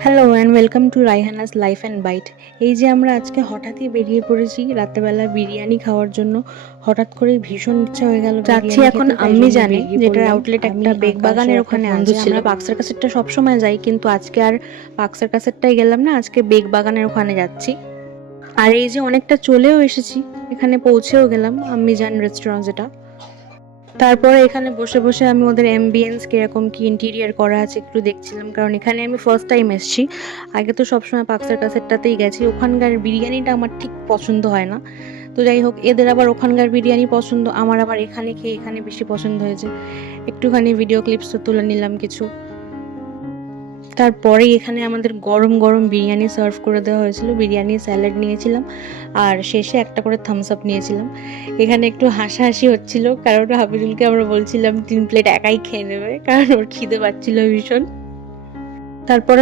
Hello and welcome to Raihana's life and bite. এই যে আমরা আজকে হঠাৎই বেরিয়ে পড়েছি রাত্রেবেলা বিরিয়ানি খাওয়ার জন্য। হঠাৎ করেই ভীষণ ইচ্ছা হয়ে গেল যাচ্ছি এখন আম্মি জানে, যেটার আউটলেট একটা বেগবাগানের ওখানে আছে। আমরা পাকসার কাছেরটা সবসময় যাই, কিন্তু আজকে আর পাকসার কাছেরটাই গেলাম না, আজকে বেগবাগানের ওখানে যাচ্ছি। আর এই যে অনেকটা চলেও এসেছি, এখানে পৌঁছেও গেলাম আম্মি জান রেস্টুরেন্ট যেটা। তারপরে এখানে বসে বসে আমি ওদের অ্যাম্বিয়েন্স কিরকম কি ইন্টেরিয়ার করা আছে একটু দেখছিলাম, কারণ এখানে আমি ফার্স্ট টাইম এসেছি। আগে তো সবসময় পাকসার কাছেরটাতেই গেছি। ওখানকার বিরিয়ানিটা আমার ঠিক পছন্দ হয় না। তো যাই হোক, এদের আবার ওখানকার বিরিয়ানি পছন্দ, আমার আবার এখানে খেয়ে এখানে বেশি পছন্দ হয়েছে। একটুখানি ভিডিও ক্লিপস তো তুলে নিলাম কিছু। তারপরে এখানে আমাদের গরম গরম বিরিয়ানি সার্ভ করে দেওয়া হয়েছিল, বিরিয়ানি স্যালাড নিয়েছিলাম, আর শেষে একটা করে থামস আপ নিয়েছিলাম। এখানে একটু হাসাহাসি হচ্ছিল, কারণ হাবিবুলকে আমরা বলছিলাম 3 প্লেট একাই খেয়ে নেবে, কারণ ওর খিদে পাচ্ছিল ভীষণ। তারপরে